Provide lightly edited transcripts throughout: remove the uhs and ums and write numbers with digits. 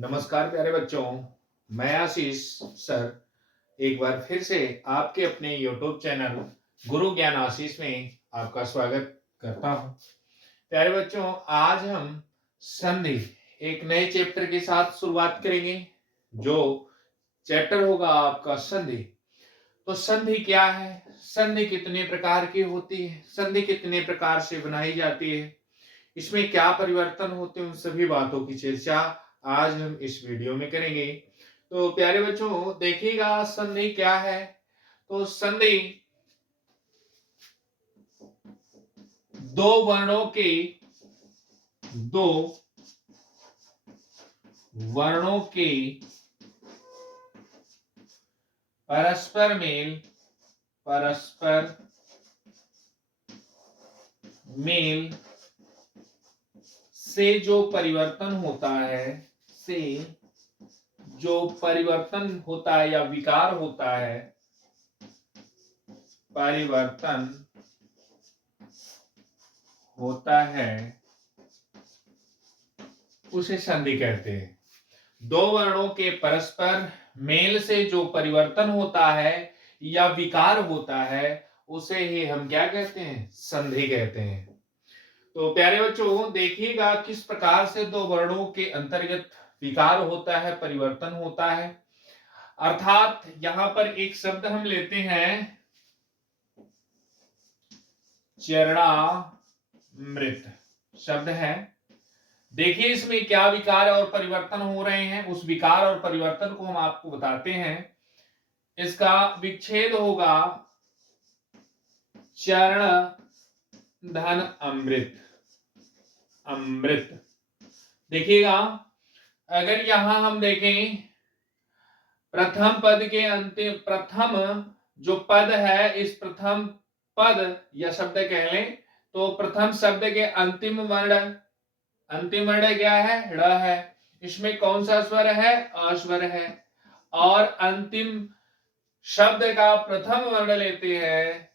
नमस्कार प्यारे बच्चों, मैं आशीष सर एक बार फिर से आपके अपने YouTube चैनल गुरु ज्ञान आशीष में आपका स्वागत करता हूं। प्यारे बच्चों, आज हम संधि एक नए चैप्टर के साथ शुरुआत करेंगे, जो चैप्टर होगा आपका संधि। तो संधि क्या है, संधि कितने प्रकार की होती है, संधि कितने प्रकार से बनाई जाती है, इसमें क्या परिवर्तन होते हैं, उन सभी बातों की चर्चा आज हम इस वीडियो में करेंगे। तो प्यारे बच्चों देखिएगा, संधि क्या है। तो संधि दो वर्णों के दो वर्णों के परस्पर मेल से जो परिवर्तन होता है या विकार होता है उसे संधि कहते हैं। दो वर्णों के परस्पर मेल से जो परिवर्तन होता है या विकार होता है उसे ही हम क्या कहते हैं, संधि कहते हैं। तो प्यारे बच्चों देखिएगा, किस प्रकार से दो वर्णों के अंतर्गत विकार होता है, परिवर्तन होता है। अर्थात यहां पर एक शब्द हम लेते हैं चरणामृत शब्द है। देखिए इसमें क्या विकार और परिवर्तन हो रहे हैं, उस विकार और परिवर्तन को हम आपको बताते हैं। इसका विच्छेद होगा चरण धन अमृत। देखिएगा, अगर यहां हम देखें प्रथम पद के अंतिम, प्रथम जो पद है, इस प्रथम पद या शब्द कह लें तो प्रथम शब्द के अंतिम वर्ण क्या है, ड़ है। इसमें कौन सा स्वर है, अस्वर है। और अंतिम शब्द का प्रथम वर्ण लेते हैं,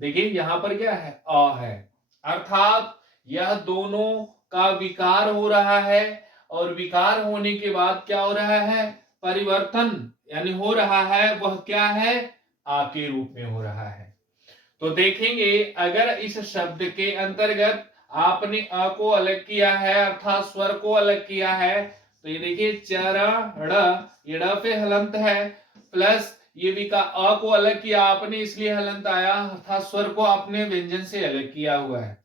देखिए यहां पर क्या है, अ है। अर्थात यह दोनों का विकार हो रहा है, और विकार होने के बाद क्या हो रहा है, परिवर्तन यानी हो रहा है। वह क्या है, आ के रूप में हो रहा है। तो देखेंगे, अगर इस शब्द के अंतर्गत आपने अ को अलग किया है, अर्थात स्वर को अलग किया है, तो ये देखिए चरण, ये ड़ पे हलंत है, प्लस ये भी का अ को अलग किया आपने, इसलिए हलंत आया, अर्थात स्वर को आपने व्यंजन से अलग किया हुआ है।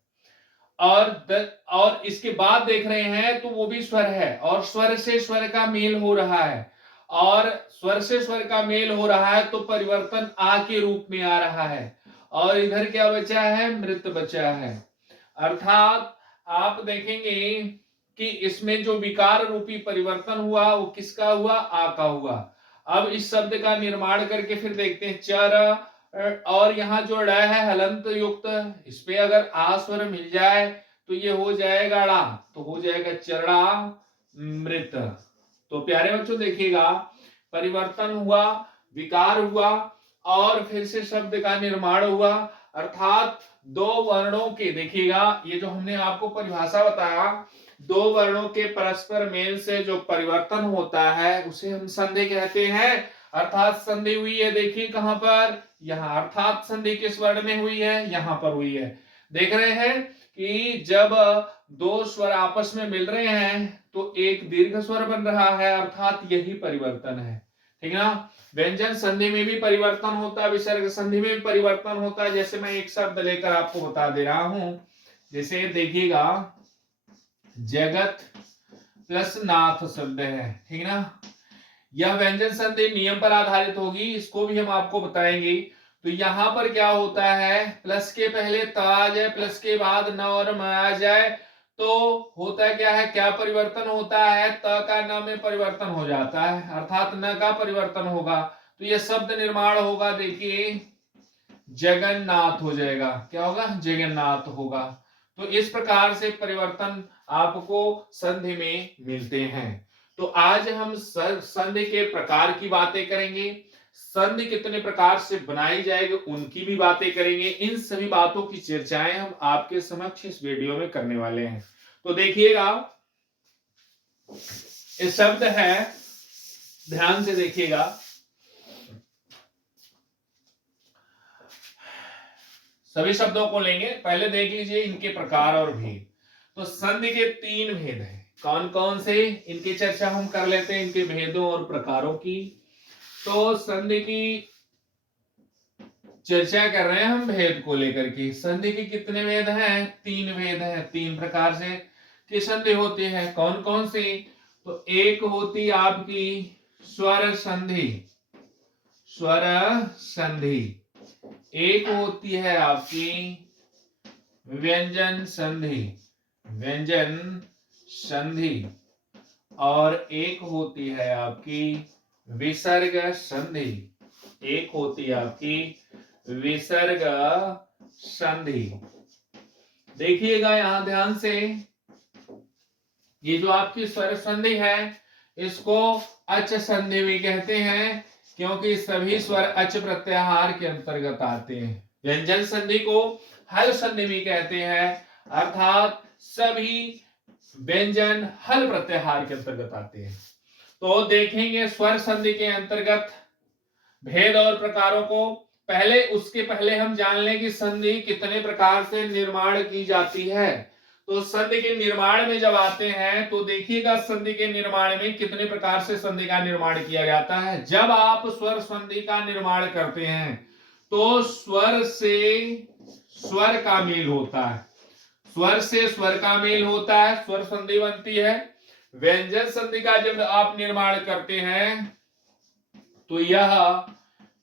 और इसके बाद देख रहे हैं तो वो भी स्वर है, और स्वर से स्वर का मेल हो रहा है, और स्वर से स्वर का मेल हो रहा है तो परिवर्तन आ के रूप में आ रहा है। और इधर क्या बचा है, मृत बचा है। अर्थात आप देखेंगे कि इसमें जो विकार रूपी परिवर्तन हुआ वो किसका हुआ, आ का हुआ। अब इस शब्द का निर्माण करके फिर देखते हैं चर, और यहाँ जो ड़ है हलंत युक्त, इस पे अगर आ स्वर मिल जाए तो ये हो जाएगा ड़ा, तो हो जाएगा चरणा मृत। तो प्यारे बच्चों देखिएगा, परिवर्तन हुआ, विकार हुआ, और फिर से शब्द का निर्माण हुआ। अर्थात दो वर्णों के, देखिएगा ये जो हमने आपको परिभाषा बताया, दो वर्णों के परस्पर मेल से जो परिवर्तन होता है उसे हम संधि कहते हैं। अर्थात संधि हुई है, देखिए कहां पर, यहां। अर्थात संधि किस वर्ण में हुई है, यहां पर हुई है। देख रहे हैं कि जब दो स्वर आपस में मिल रहे हैं तो एक दीर्घ स्वर बन रहा है, अर्थात यही परिवर्तन है, ठीक है ना। व्यंजन संधि में भी परिवर्तन होता है, विसर्ग संधि में भी परिवर्तन होता है। जैसे मैं एक शब्द लेकर आपको बता दे रहा हूं, जैसे देखिएगा जगत प्लस नाथ शब्द है, ठीक ना। यह व्यंजन संधि नियम पर आधारित होगी, इसको भी हम आपको बताएंगे। तो यहां पर क्या होता है, प्लस के पहले त आ जाए, प्लस के बाद न और म आ जाए, तो होता क्या है, क्या परिवर्तन होता है, त का न में परिवर्तन हो जाता है, अर्थात न का परिवर्तन होगा। तो यह शब्द निर्माण होगा, देखिए जगन्नाथ हो जाएगा, क्या होगा, जगन्नाथ होगा। तो इस प्रकार से परिवर्तन आपको संधि में मिलते हैं। तो आज हम संधि के प्रकार की बातें करेंगे, संधि कितने प्रकार से बनाई जाएगी उनकी भी बातें करेंगे। इन सभी बातों की चर्चाएं हम आपके समक्ष इस वीडियो में करने वाले हैं। तो देखिएगा, ये शब्द है, ध्यान से देखिएगा। सभी शब्दों को लेंगे, पहले देख लीजिए इनके प्रकार और भेद। तो संधि के 3 भेद हैं, कौन कौन से, इनकी चर्चा हम कर लेते हैं, इनके भेदों और प्रकारों की। तो संधि की चर्चा कर रहे हैं हम भेद को लेकर के। संधि के कितने भेद हैं? 3 भेद हैं। 3 प्रकार से की संधि होती है, कौन कौन सी? तो एक होती आपकी स्वर संधि, स्वर संधि। एक होती है आपकी व्यंजन संधि, व्यंजन संधि। और एक होती है आपकी विसर्ग संधि, एक होती है आपकी विसर्ग संधि। देखिएगा यहां ध्यान से, ये जो आपकी स्वर संधि है इसको अच संधि भी कहते हैं, क्योंकि सभी स्वर अच प्रत्याहार के अंतर्गत आते हैं। व्यंजन संधि को हल संधि भी कहते हैं, अर्थात सभी व्यंजन हल प्रत्याहार के अंतर्गत आते हैं। तो देखेंगे स्वर संधि के अंतर्गत भेद और प्रकारों को। पहले उसके पहले हम जान लें कि संधि कितने प्रकार से निर्माण की जाती है। तो संधि के निर्माण में जब आते हैं तो देखिएगा संधि के निर्माण में कितने प्रकार से संधि का निर्माण किया जाता है। जब आप स्वर संधि का निर्माण करते हैं तो स्वर से स्वर का मेल होता है, स्वर से स्वर का मेल होता है, स्वर संधि बनती है। व्यंजन संधि का जब आप निर्माण करते हैं तो यह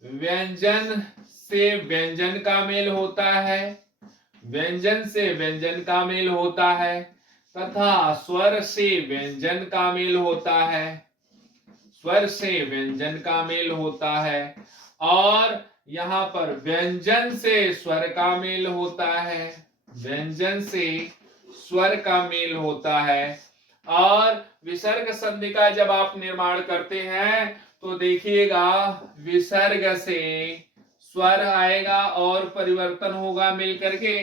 व्यंजन से व्यंजन का मेल होता है, व्यंजन से व्यंजन का मेल होता है, तथा स्वर से व्यंजन का मेल होता है, स्वर से व्यंजन का मेल होता है। और यहां पर व्यंजन से स्वर का मेल होता है, व्यंजन से स्वर का मेल होता है। और विसर्ग संधि का जब आप निर्माण करते हैं तो देखिएगा विसर्ग से स्वर आएगा और परिवर्तन होगा, मिलकर के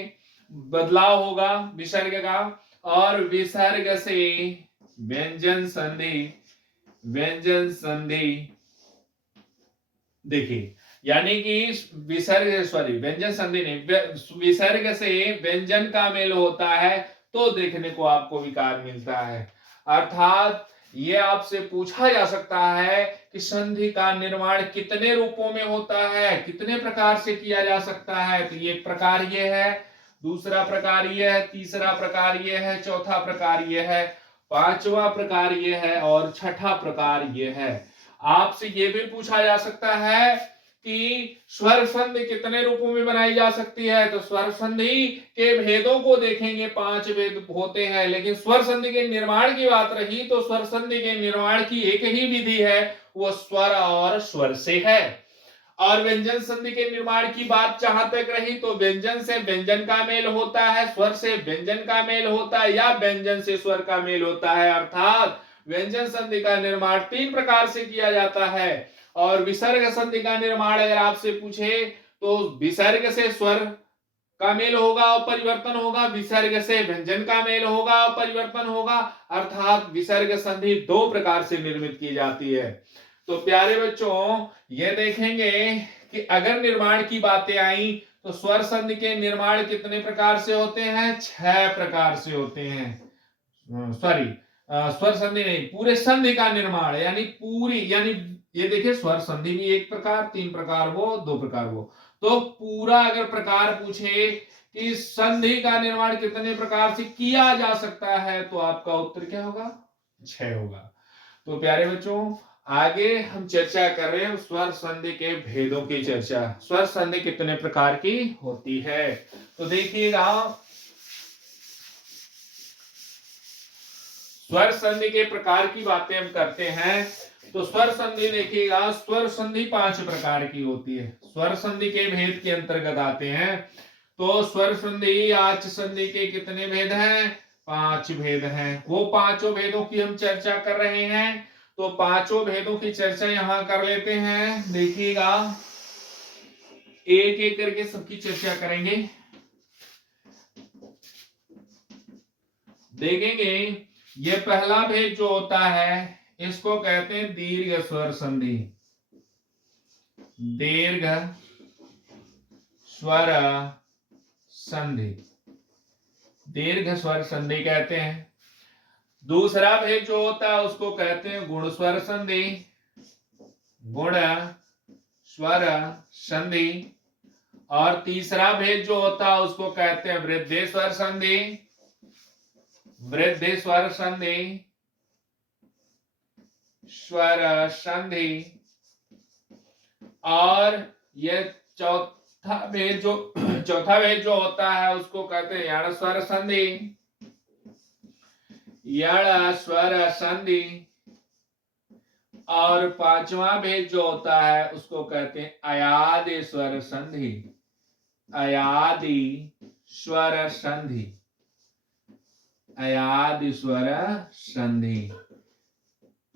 बदलाव होगा विसर्ग का। और विसर्ग से व्यंजन संधि, व्यंजन संधि। देखिए यानी कि विसर्ग सॉरी व्यंजन संधि नहीं, विसर्ग से व्यंजन का मेल होता है तो देखने को आपको विकार मिलता है। अर्थात ये आपसे पूछा जा सकता है कि संधि का निर्माण कितने रूपों में होता है, कितने प्रकार से किया जा सकता है। तो एक प्रकार ये है, दूसरा प्रकार ये है, तीसरा प्रकार ये है, चौथा प्रकार ये है, पांचवा प्रकार ये है और छठा प्रकार ये है। आपसे ये भी पूछा जा सकता है कि स्वर संधि कितने रूपों में बनाई जा सकती है। तो स्वर संधि के भेदों को देखेंगे, 5 भेद होते हैं, लेकिन स्वर संधि के निर्माण की बात रही तो स्वर संधि के निर्माण की एक ही विधि है, वो स्वर और स्वर से है। और व्यंजन संधि के निर्माण की बात जहां तक रही तो व्यंजन से व्यंजन का मेल होता है, स्वर से व्यंजन का मेल होता है, या व्यंजन से स्वर का मेल होता है। अर्थात व्यंजन संधि का निर्माण 3 प्रकार से किया जाता है। और विसर्ग संधि का निर्माण अगर आपसे पूछे तो विसर्ग से स्वर का मेल होगा और परिवर्तन होगा, विसर्ग से व्यंजन का मेल होगा और परिवर्तन होगा। अर्थात विसर्ग संधि 2 प्रकार से निर्मित की जाती है। तो प्यारे बच्चों ये देखेंगे कि अगर निर्माण की बातें आई तो स्वर संधि के निर्माण कितने प्रकार से होते हैं? 6 प्रकार से होते हैं। सॉरी स्वर संधि नहीं, पूरे संधि का निर्माण यानी पूरी, यानी ये देखिए स्वर संधि भी 1 प्रकार, 3 प्रकार वो, 2 प्रकार वो। तो पूरा अगर प्रकार पूछे कि संधि का निर्माण कितने प्रकार से किया जा सकता है तो आपका उत्तर क्या होगा? 6 होगा। तो प्यारे बच्चों आगे हम चर्चा कर रहे हैं स्वर संधि के भेदों की चर्चा। स्वर संधि कितने प्रकार की होती है तो देखिएगा, स्वर संधि के प्रकार की बातें हम करते हैं तो स्वर संधि देखिएगा, स्वर संधि 5 प्रकार की होती है। स्वर संधि के भेद के अंतर्गत आते हैं। तो स्वर संधि आच संधि के कितने भेद हैं? 5 भेद हैं। वो पांचों भेदों की हम चर्चा कर रहे हैं। तो पांचों भेदों की चर्चा यहां कर लेते हैं। देखिएगा एक एक करके सबकी चर्चा करेंगे, देखेंगे। ये पहला भेद जो होता है इसको कहते हैं दीर्घ स्वर संधि। दीर्घ स्वर संधि, दीर्घ स्वर संधि कहते हैं। दूसरा भेद जो होता है उसको कहते हैं गुण स्वर संधि। गुण स्वर संधि। और तीसरा भेद जो होता है उसको कहते हैं वृद्धि स्वर संधि। वृद्धि स्वर संधि, स्वर संधि। और ये चौथा भेद जो होता है उसको कहते हैं यण स्वर संधि। यण स्वर संधि। और पांचवा भेद जो होता है उसको कहते हैं अयादि स्वर संधि। अयादि स्वर संधि। अयादि स्वर संधि।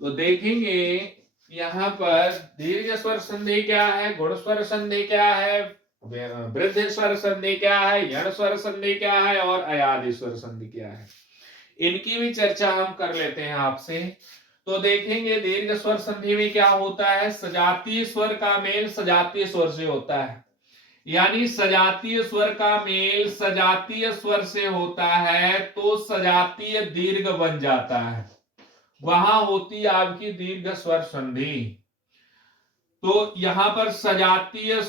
तो देखेंगे यहां पर दीर्घ स्वर संधि क्या है, गुण स्वर संधि क्या है, वृद्धि स्वर संधि क्या है, यण स्वर संधि क्या है और अयादि स्वर संधि क्या है, इनकी भी चर्चा हम कर लेते हैं आपसे। तो देखेंगे दीर्घ स्वर संधि में क्या होता है, सजातीय स्वर का मेल सजातीय स्वर से होता है। यानी सजातीय स्वर का मेल सजातीय स्वर से होता है तो सजातीय दीर्घ बन जाता है, वहां होती आपकी दीर्घ स्वर संधि। तो यहां पर सजातीय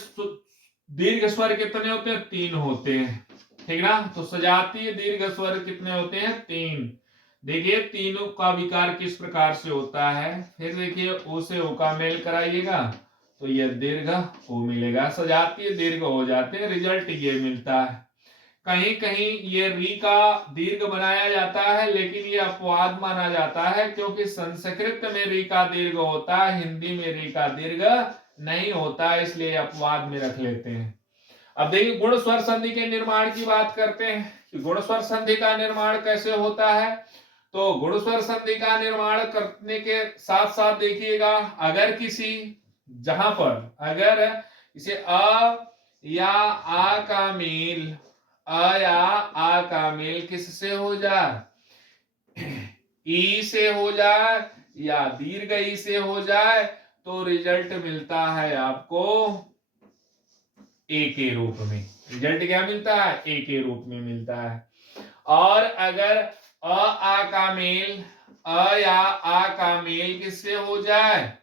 दीर्घ स्वर कितने होते हैं, 3 होते हैं, ठीक ना। तो सजातीय दीर्घ स्वर कितने होते हैं, 3। देखिए तीनों का विकार किस प्रकार से होता है, फिर देखिए ओ से ओ का मेल कराइएगा तो ये दीर्घ ओ मिलेगा, सजातीय दीर्घ हो जाते हैं, रिजल्ट ये मिलता है। कहीं कहीं ये री का दीर्घ बनाया जाता है लेकिन ये अपवाद माना जाता है, क्योंकि संस्कृत में री का दीर्घ होता है, हिंदी में री का दीर्घ नहीं होता, इसलिए अपवाद में रख लेते हैं। अब देखिए गुण स्वर संधि के निर्माण की बात करते हैं कि गुण स्वर संधि का निर्माण कैसे होता है। तो गुण स्वर संधि का निर्माण करने के साथ साथ देखिएगा, अगर किसी जहां पर अगर इसे अ या आ का मेल, अ या आ का मेल किससे हो जाए, ई से हो जाए या दीर्घ ई से हो जाए तो रिजल्ट मिलता है आपको ए के रूप में। रिजल्ट क्या मिलता है, ए के रूप में मिलता है। और अगर अ आ का मेल, अ या आ का मेल किससे हो जाए,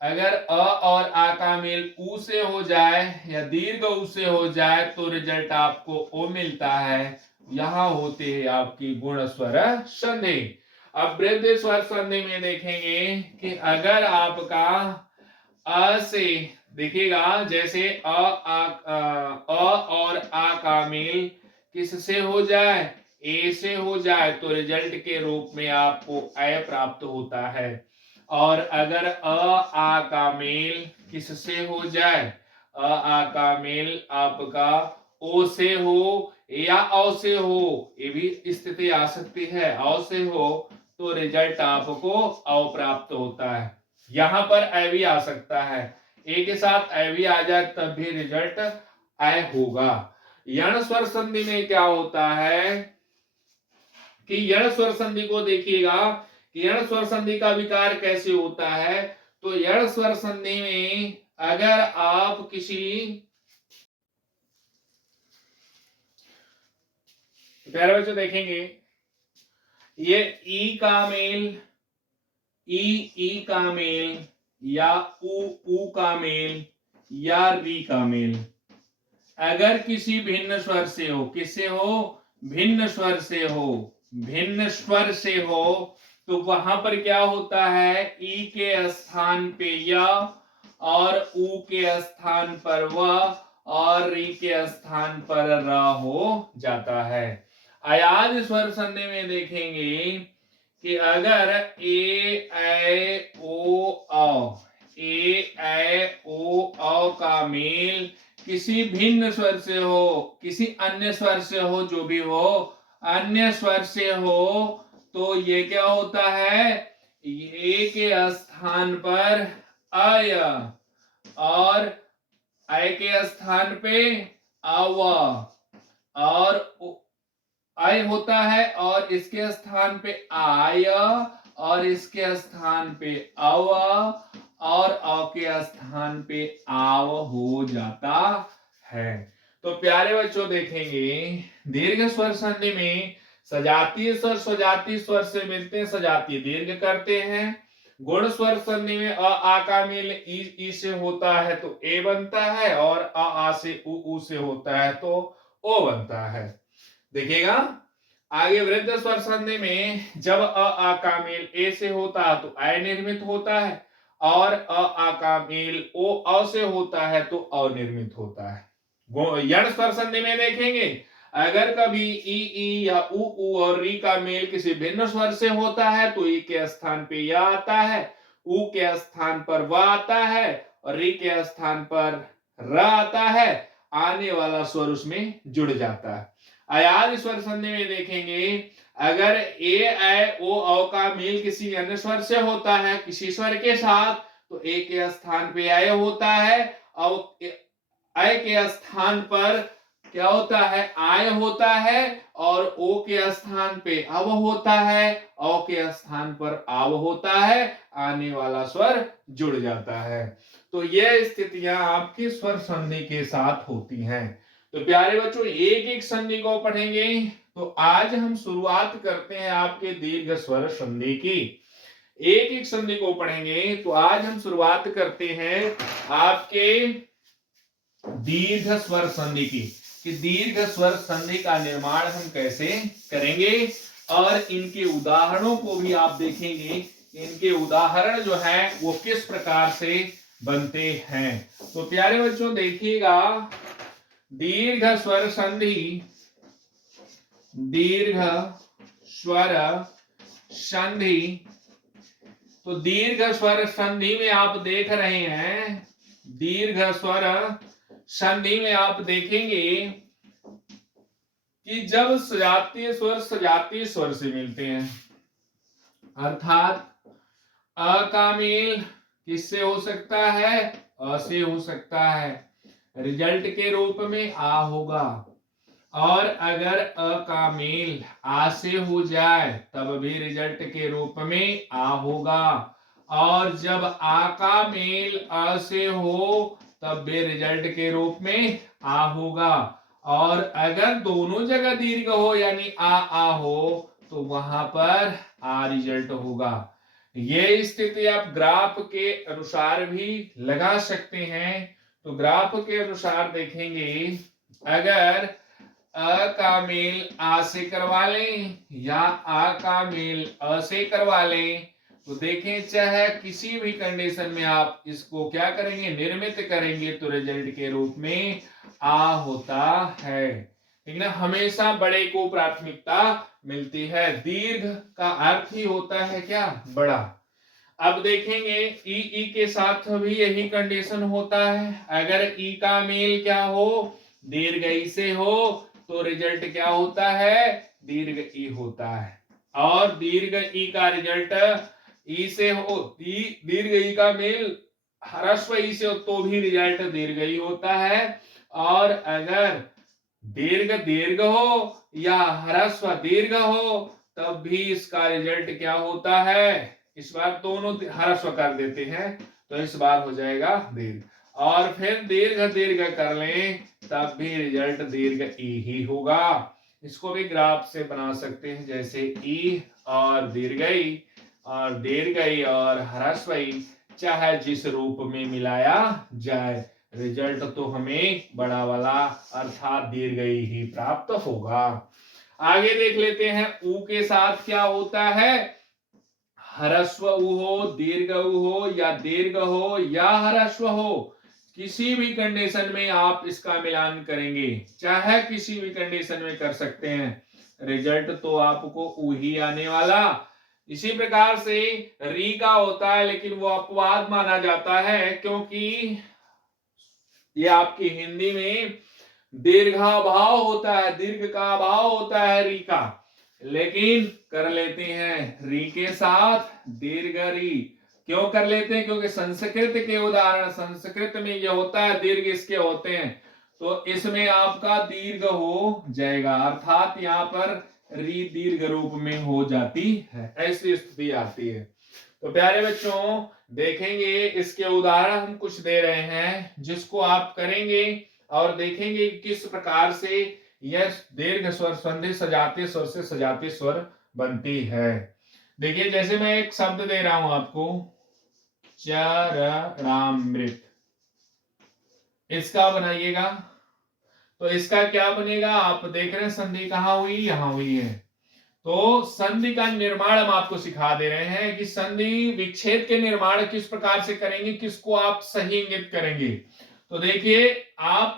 अगर अ और आ का मेल ऊ से हो जाए या दीर्घ ऊ से हो जाए तो रिजल्ट आपको ओ मिलता है। यहां होते हैं आपकी गुण स्वर संधि। अब वृद्धि स्वर संधि में देखेंगे कि अगर आपका अ से देखिएगा, जैसे अ और आ का मेल किससे हो जाए, ए से हो जाए तो रिजल्ट के रूप में आपको ए प्राप्त होता है। और अगर अ आ का मेल किससे हो जाए, अ आ का मेल आपका ओ से हो या औ से हो, ये भी स्थिति आ सकती है, औ से हो तो रिजल्ट आपको औ प्राप्त होता है। यहां पर ए भी आ सकता है, ए के साथ ए भी आ जाए तब भी रिजल्ट ए होगा। यण स्वर संधि में क्या होता है कि यण स्वर संधि को देखिएगा कि यण स्वर संधि का विकार कैसे होता है। तो यण स्वर संधि में अगर आप किसी, प्यारे बच्चों देखेंगे ये ई का मेल, ई का मेल या ऊ का मेल या री का मेल अगर किसी भिन्न स्वर से हो, किससे हो, भिन्न स्वर से हो, भिन्न स्वर से हो तो वहां पर क्या होता है, ई के स्थान पे य और ऊ के स्थान पर व और री के स्थान पर र हो जाता है। अयाद स्वर संधि में देखेंगे कि अगर ए ऐ ओ औ, ए ऐ ओ औ का मेल किसी भिन्न स्वर से हो, किसी अन्य स्वर से हो, जो भी हो अन्य स्वर से हो तो ये क्या होता है, ए के स्थान पर अय और अय के स्थान पे अव और अय होता है और इसके स्थान पे आय और इसके स्थान पे अव और अ के स्थान पे आव हो जाता है। तो प्यारे बच्चों देखेंगे दीर्घ स्वर संधि में सजातीय स्वर स्वजातीय स्वर से मिलते हैं, सजातीय दीर्घ करते हैं। गुण स्वर संधि में अ आ का मेल ई से होता है तो ए बनता है, और अ आ से उ से होता है तो ओ बनता है। देखिएगा आगे वृद्ध स्वर संधि में जब अ आ का मेल ए से होता है तो अ निर्मित होता है, और अ आ का मेल ओ अ से होता है तो अनिर्मित होता है। यण स्वर संधि में देखेंगे अगर कभी ई या उ और री का मेल किसी भिन्न स्वर से होता है तो ई के स्थान पे या आता है, उ के स्थान पर व आता है, और री के स्थान पर र आता है। आने वाला स्वर उसमें जुड़ जाता है। अयाद स्वर संधि में देखेंगे अगर ए ऐ ओ औ का मेल किसी अन्य स्वर से होता है किसी स्वर के साथ तो ए के स्थान पे आय होता है, और आय के स्थान पर क्या होता है आय होता है, और ओ के स्थान पे अव होता है, औ के स्थान पर आव होता है, आने वाला स्वर जुड़ जाता है। तो यह स्थितियां आपकी स्वर संधि के साथ होती हैं। तो प्यारे बच्चों एक एक संधि को पढ़ेंगे। तो आज हम शुरुआत करते हैं आपके दीर्घ स्वर संधि की। एक एक संधि को पढ़ेंगे। तो आज हम शुरुआत करते हैं आपके दीर्घ स्वर संधि की, कि दीर्घ स्वर संधि का निर्माण हम कैसे करेंगे, और इनके उदाहरणों को भी आप देखेंगे इनके उदाहरण जो है वो किस प्रकार से बनते हैं। तो प्यारे बच्चों देखिएगा दीर्घ स्वर संधि, दीर्घ स्वर संधि। तो दीर्घ स्वर संधि में आप देख रहे हैं दीर्घ स्वर संधि में आप देखेंगे कि जब सजातीय स्वर से मिलते हैं, अर्थात अ का मेल किससे हो सकता है अ से हो सकता है, रिजल्ट के रूप में आ होगा। और अगर अ का मेल आ से हो जाए तब भी रिजल्ट के रूप में आ होगा, और जब आ का मेल अ से हो तब भी रिजल्ट के रूप में आ होगा, और अगर दोनों जगह दीर्घ हो यानी आ हो तो वहां पर आ रिजल्ट होगा। ये स्थिति आप ग्राफ के अनुसार भी लगा सकते हैं। तो ग्राफ के अनुसार देखेंगे अगर अ का मेल आ से करवा लें या आ का मेल अ से करवा लें तो देखें चाहे किसी भी कंडीशन में आप इसको क्या करेंगे निर्मित करेंगे तो रिजल्ट के रूप में आ होता है। ठीक ना, हमेशा बड़े को प्राथमिकता मिलती है। दीर्घ का अर्थ ही होता है क्या बड़ा। अब देखेंगे ई के साथ भी यही कंडीशन होता है। अगर ई का मेल क्या हो दीर्घ ई से हो तो रिजल्ट क्या होता है दीर्घ ई होता है, और दीर्घ ई का रिजल्ट ई से हो दीर्घ ई का मेल ह्रस्व ई से हो तो भी रिजल्ट दीर्घ ई होता है, और अगर दीर्घ दीर्घ हो या ह्रस्व दीर्घ हो तब भी इसका रिजल्ट क्या होता है, इस बार दोनों ह्रस्व कर देते हैं तो इस बार हो जाएगा दीर्घ, और फिर दीर्घ दीर्घ कर लें तब भी रिजल्ट दीर्घ ई ही होगा। इसको भी ग्राफ से बना सकते हैं जैसे ई और दीर्घ ई और दीर्घ ई और ह्रस्व ई, चाहे जिस रूप में मिलाया जाए रिजल्ट तो हमें बड़ा वाला अर्थात दीर्घ ई ही प्राप्त होगा। आगे देख लेते हैं ऊ के साथ क्या होता है, ह्रस्व ऊ हो दीर्घ ऊ हो या दीर्घ हो या ह्रस्व हो किसी भी कंडीशन में आप इसका मिलान करेंगे, चाहे किसी भी कंडीशन में कर सकते हैं, रिजल्ट तो आपको ऊ ही आने वाला। इसी प्रकार से री का होता है लेकिन वो अपवाद माना जाता है क्योंकि ये आपकी हिंदी में दीर्घाभाव होता है, दीर्घ का अभाव होता है री का, लेकिन कर लेते हैं री के साथ दीर्घ री। क्यों कर लेते हैं क्योंकि संस्कृत के उदाहरण संस्कृत में ये होता है दीर्घ इसके होते हैं तो इसमें आपका दीर्घ हो जाएगा, अर्थात यहाँ पर री दीर्घ रूप में हो जाती है, ऐसी स्थिति आती है। तो प्यारे बच्चों देखेंगे इसके उदाहरण हम कुछ दे रहे हैं जिसको आप करेंगे और देखेंगे किस प्रकार से यह दीर्घ स्वर संधि सजातीय स्वर से सजातीय स्वर बनती है। देखिए जैसे मैं एक शब्द दे रहा हूं आपको, चरणामृत, इसका बनाइएगा तो इसका क्या बनेगा, आप देख रहे हैं संधि कहां हुई, यहां हुई है। तो संधि का निर्माण हम आपको सिखा दे रहे हैं कि संधि विच्छेद के निर्माण किस प्रकार से करेंगे, किसको आप सही इंगित करेंगे। तो देखिए आप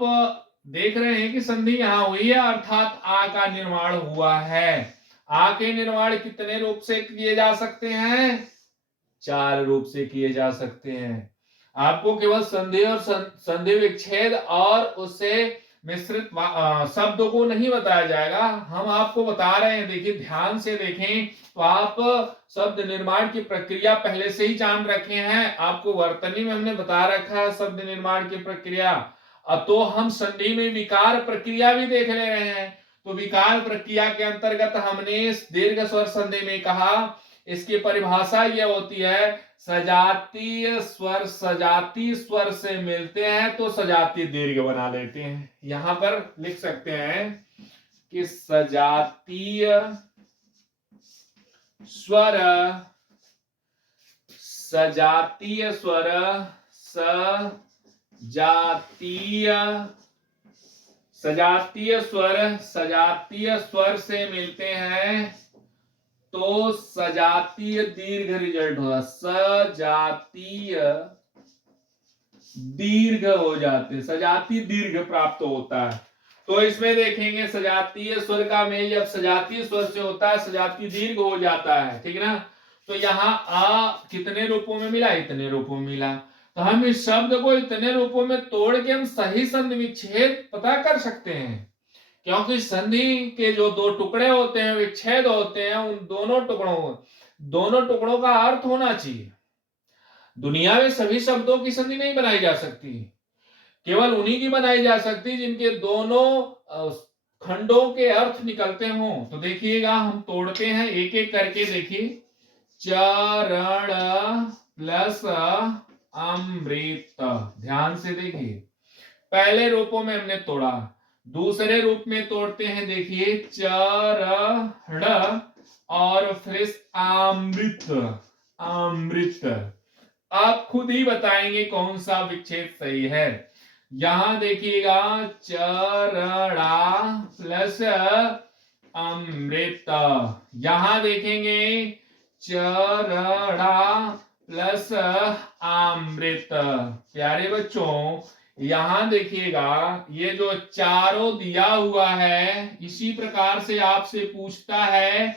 देख रहे हैं कि संधि यहां हुई है अर्थात आ का निर्माण हुआ है। आ के निर्माण कितने रूप से किए जा सकते हैं, 4 रूप से किए जा सकते हैं। आपको केवल संधि और संधि विच्छेद और उससे मिश्रित शब्दों को नहीं बताया जाएगा, हम आपको बता रहे हैं। देखिए ध्यान से देखें तो आप शब्द निर्माण की प्रक्रिया पहले से ही जान रखे हैं, आपको वर्तनी में हमने बता रखा है शब्द निर्माण की प्रक्रिया। अब तो हम संधि में विकार प्रक्रिया भी देख ले रहे हैं। तो विकार प्रक्रिया के अंतर्गत हमने दीर्घ स्वर संधि में कहा, इसकी परिभाषा यह होती है, सजातीय स्वर से मिलते हैं तो सजातीय दीर्घ बना लेते हैं। यहां पर लिख सकते हैं कि सजातीय स्वर सजातीय स्वर सजातीय स्वर से मिलते हैं तो सजातीय दीर्घ रिजल्ट होगा, सजातीय दीर्घ हो जाते, सजातीय दीर्घ प्राप्त होता है। तो इसमें देखेंगे सजातीय स्वर का मेल जब सजातीय स्वर से होता है सजातीय दीर्घ हो जाता है, ठीक ना। तो यहाँ आ कितने रूपों में मिला, इतने रूपों में मिला। तो हम इस शब्द को इतने रूपों में तोड़ के हम सही संधि विच्छेद पता कर सकते हैं, क्योंकि संधि के जो 2 टुकड़े होते हैं विच्छेद होते हैं, उन दोनों टुकड़ों का अर्थ होना चाहिए। दुनिया में सभी शब्दों की संधि नहीं बनाई जा सकती, केवल उन्हीं की बनाई जा सकती जिनके दोनों खंडों के अर्थ निकलते हों। तो देखिएगा हम तोड़ते हैं एक एक करके, देखिए चरण प्लस अमृत, ध्यान से देखिए पहले रूपों में हमने तोड़ा, दूसरे रूप में तोड़ते हैं, देखिए चरण और फिर अमृत, अमृत। आप खुद ही बताएंगे कौन सा विच्छेद सही है। यहां देखिएगा चरणा प्लस अमृत, यहां देखेंगे चरणा प्लस अमृत। प्यारे बच्चों यहां देखिएगा ये जो चारों दिया हुआ है, इसी प्रकार से आपसे पूछता है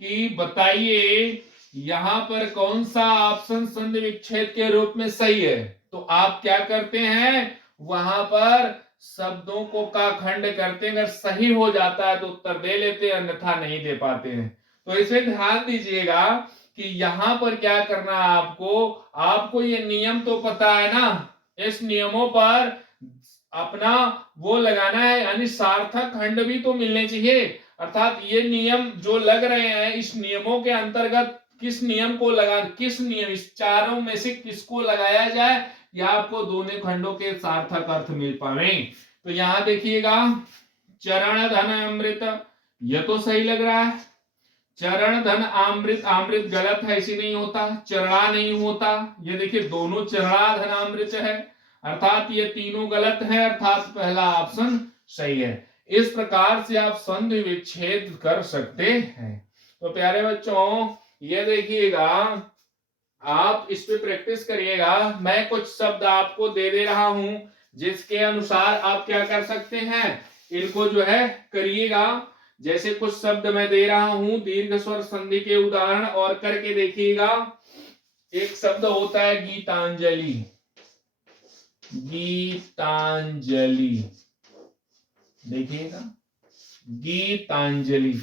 कि बताइए यहां पर कौन सा ऑप्शन संधि विच्छेद के रूप में सही है। तो आप क्या करते हैं, वहां पर शब्दों को का खंड करते हैं, अगर सही हो जाता है तो उत्तर दे लेते हैं, अन्यथा नहीं दे पाते हैं। तो इसमें ध्यान दीजिएगा कि यहां पर क्या करना है आपको ये नियम तो पता है ना, इस नियमों पर अपना वो लगाना है, यानी सार्थक खंड भी तो मिलने चाहिए। अर्थात ये नियम जो लग रहे हैं इस नियमों के अंतर्गत किस नियम को किस नियम इस चारों में से किसको लगाया जाए या आपको दोनों खंडों के सार्थक अर्थ मिल पाए। तो यहां देखिएगा चरण धन अमृत, यह तो सही लग रहा है। चरण धन अमृत, अमृत गलत है, ऐसी नहीं होता, चरणा नहीं होता, ये देखिए दोनों चरणा धन अमृत है, अर्थात ये तीनों गलत है, अर्थात पहला ऑप्शन सही है। इस प्रकार से आप संधि विच्छेद कर सकते हैं। तो प्यारे बच्चों ये देखिएगा आप इस पे प्रैक्टिस करिएगा, मैं कुछ शब्द आपको दे रहा हूं जिसके अनुसार आप क्या कर सकते हैं, इनको जो है करिएगा। जैसे कुछ शब्द मैं दे रहा हूं दीर्घ स्वर संधि के उदाहरण और करके देखिएगा। एक शब्द होता है गीतांजलि, गीतांजलि, देखिएगा गीतांजलि,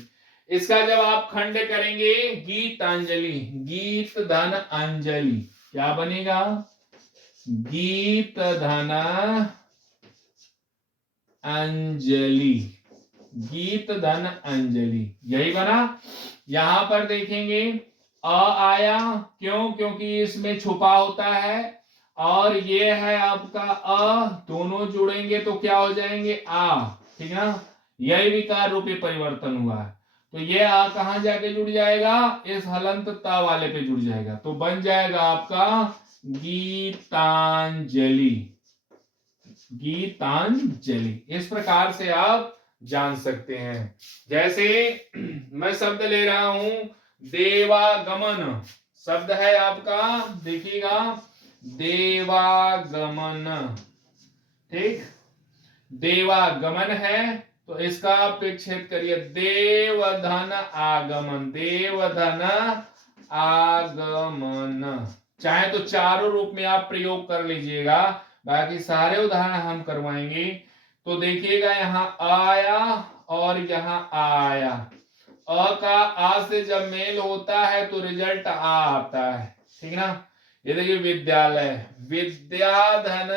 इसका जब आप खंड करेंगे गीतांजलि, गीत धन अंजलि, क्या बनेगा, गीत धन अंजलि। गीत धन अंजलि, यही बना। यहां पर देखेंगे अ आया, क्यों? क्योंकि इसमें छुपा होता है, और ये है आपका अ, दोनों जुड़ेंगे तो क्या हो जाएंगे? आ, ठीक है ना। यही विकार रूपी परिवर्तन हुआ है, तो ये आ कहां जाके जुड़ जाएगा? इस हलंत ता वाले पे जुड़ जाएगा, तो बन जाएगा आपका गीतांजलि। गीतांजलि इस प्रकार से आप जान सकते हैं। जैसे मैं शब्द ले रहा हूं देवागमन, शब्द है आपका, देखिएगा, देवागमन, ठीक। देवागमन है, तो इसका आप विच्छेद करिए, देवधन आगमन, देवधन आगमन। चाहे तो चारों रूप में आप प्रयोग कर लीजिएगा, बाकी सारे उदाहरण हम करवाएंगे। तो देखिएगा यहां आया और यहां आया, अ का आ से जब मेल होता है तो रिजल्ट आ आता है, ठीक ना। ये देखिए विद्यालय, विद्याधन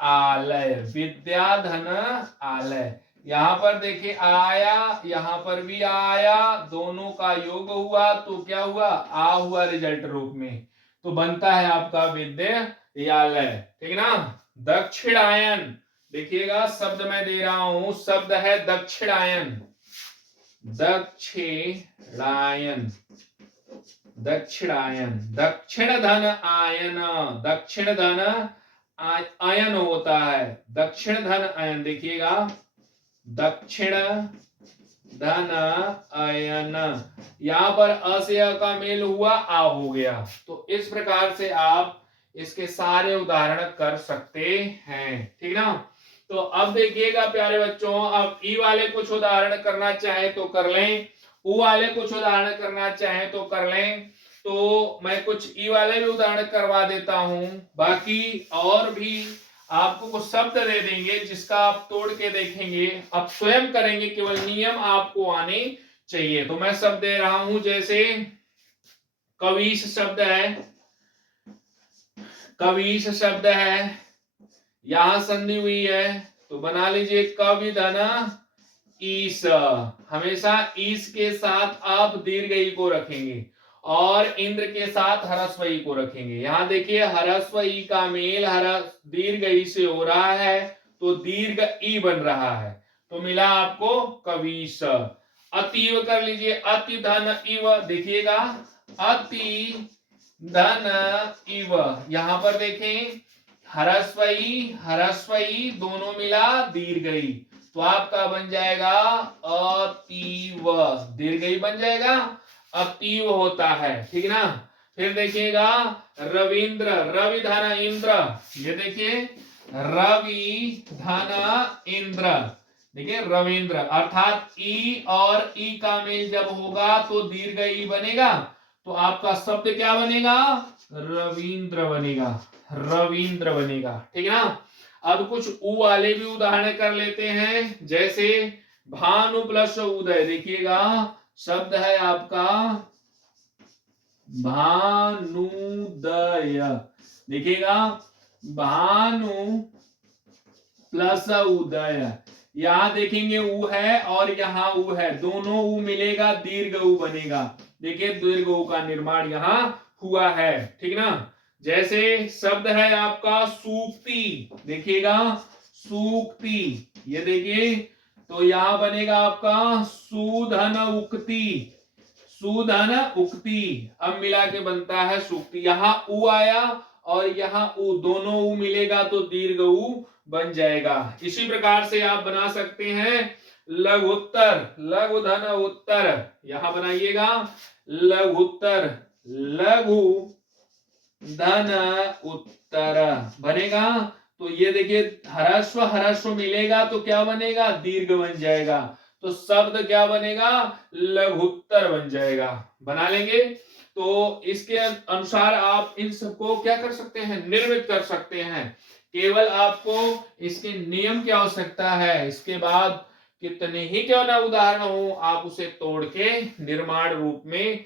आलय, विद्याधन आलय। यहां पर देखिए आया, यहां पर भी आया, दोनों का योग हुआ तो क्या हुआ? आ हुआ रिजल्ट रूप में, तो बनता है आपका विद्यालय, ठीक ना। दक्षिणायन, देखिएगा शब्द मैं दे रहा हूं, शब्द है दक्षिणायन, दक्षिणायन, दक्षिणायन, दक्षिण धन आयन, दक्षिण धन आयन होता है, दक्षिण धन आयन, देखिएगा दक्षिण धन आयन, यहां पर अ से अ का मेल हुआ, आ हो गया। तो इस प्रकार से आप इसके सारे उदाहरण कर सकते हैं, ठीक ना। तो अब देखिएगा प्यारे बच्चों, अब ई वाले कुछ उदाहरण करना चाहे तो कर लें, उ वाले कुछ उदाहरण करना चाहे तो कर लें। तो मैं कुछ ई वाले भी उदाहरण करवा देता हूं, बाकी और भी आपको कुछ शब्द दे देंगे जिसका आप तोड़ के देखेंगे, आप स्वयं करेंगे, केवल नियम आपको आने चाहिए। तो मैं शब्द दे रहा हूं, जैसे कवीश शब्द है, कवीश शब्द है, यहां संधि हुई है, तो बना लीजिए कविधन ईश, हमेशा ईश के साथ आप दीर्घ ई को रखेंगे और इंद्र के साथ ह्रस्व ई को रखेंगे। यहां देखिए ह्रस्व ई का मेल दीर्घ ई से हो रहा है, तो दीर्घ ई बन रहा है, तो मिला आपको कवीश। अतीव कर लीजिए, अति धन इव, देखिएगा अति धन इव, यहां पर देखें ह्रस्वई दोनों मिला दीर्घई, तो आपका बन जाएगा अतीव, दीर्घई बन जाएगा, अतीव होता है, ठीक ना। फिर देखिएगा रविंद्र, रवि धन इंद्र, ये देखिए रवि धन इंद्र, देखिए रविंद्र, अर्थात ई और ई का मेल जब होगा तो दीर्घ ई बनेगा, तो आपका शब्द क्या बनेगा? रविंद्र बनेगा, रविंद्र बनेगा, ठीक है ना। अब कुछ उ वाले भी उदाहरण कर लेते हैं, जैसे भानु प्लस उदय, देखिएगा शब्द है आपका भानुदय, देखिएगा भानु प्लस उदय, यहां देखेंगे उ है और यहां उ है, दोनों उ मिलेगा दीर्घ उ बनेगा, देखिए दीर्घ उ का निर्माण यहां हुआ है, ठीक ना। जैसे शब्द है आपका सूक्ति, देखिएगा सूक्ति, ये देखिए, तो यहां बनेगा आपका सुधन उक्ति, सुधन उक्ति, अब मिला के बनता है सूक्ति, यहां उ आया और यहां उ, दोनों उ मिलेगा तो दीर्घ उ बन जाएगा। इसी प्रकार से आप बना सकते हैं लघुत्तर, लघु धन उत्तर, यहां बनाइएगा लघुत्तर, लघु धन उत्तर बनेगा, तो ये देखिए ह्रस्व ह्रस्व मिलेगा तो क्या बनेगा? दीर्घ बन जाएगा, तो शब्द क्या बनेगा? लघुत्तर बन जाएगा, बना लेंगे। तो इसके अनुसार आप इन सबको क्या कर सकते हैं? निर्मित कर सकते हैं, केवल आपको इसके नियम की आवश्यकता है, इसके बाद कितने ही क्यों ना उदाहरण हो आप उसे तोड़ के निर्माण रूप में,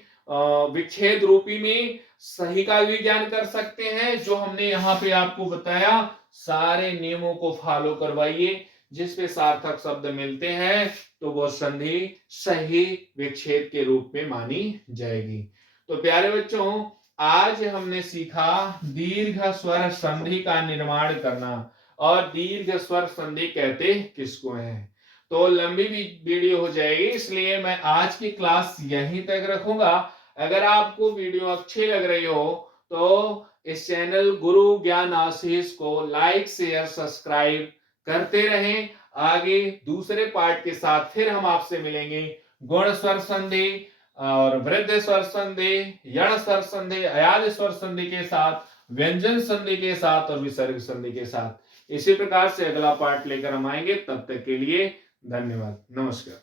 विच्छेद रूपी में सही का भी ज्ञान कर सकते हैं। जो हमने यहाँ पे आपको बताया सारे नियमों को फॉलो करवाइए, जिस पे सार्थक शब्द मिलते हैं तो वो संधि सही विच्छेद के रूप में मानी जाएगी। तो प्यारे बच्चों, आज हमने सीखा दीर्घ स्वर संधि का निर्माण करना और दीर्घ स्वर संधि कहते किसको हैं। तो लंबी वीडियो हो जाएगी, इसलिए मैं आज की क्लास यहीं तक रखूंगा। अगर आपको वीडियो अच्छी लग रही हो तो इस चैनल गुरु ज्ञान आशीष को लाइक शेयर सब्सक्राइब करते रहें। आगे दूसरे पार्ट के साथ फिर हम आपसे मिलेंगे। गुण स्वर संधि और वृद्ध स्वर संधि, यण स्वर संधि, अयाद स्वर संधि के साथ, व्यंजन संधि के साथ और विसर्ग संधि के साथ। इसी प्रकार से अगला पार्ट लेकर हम आएंगे। तब तक के लिए धन्यवाद, नमस्कार।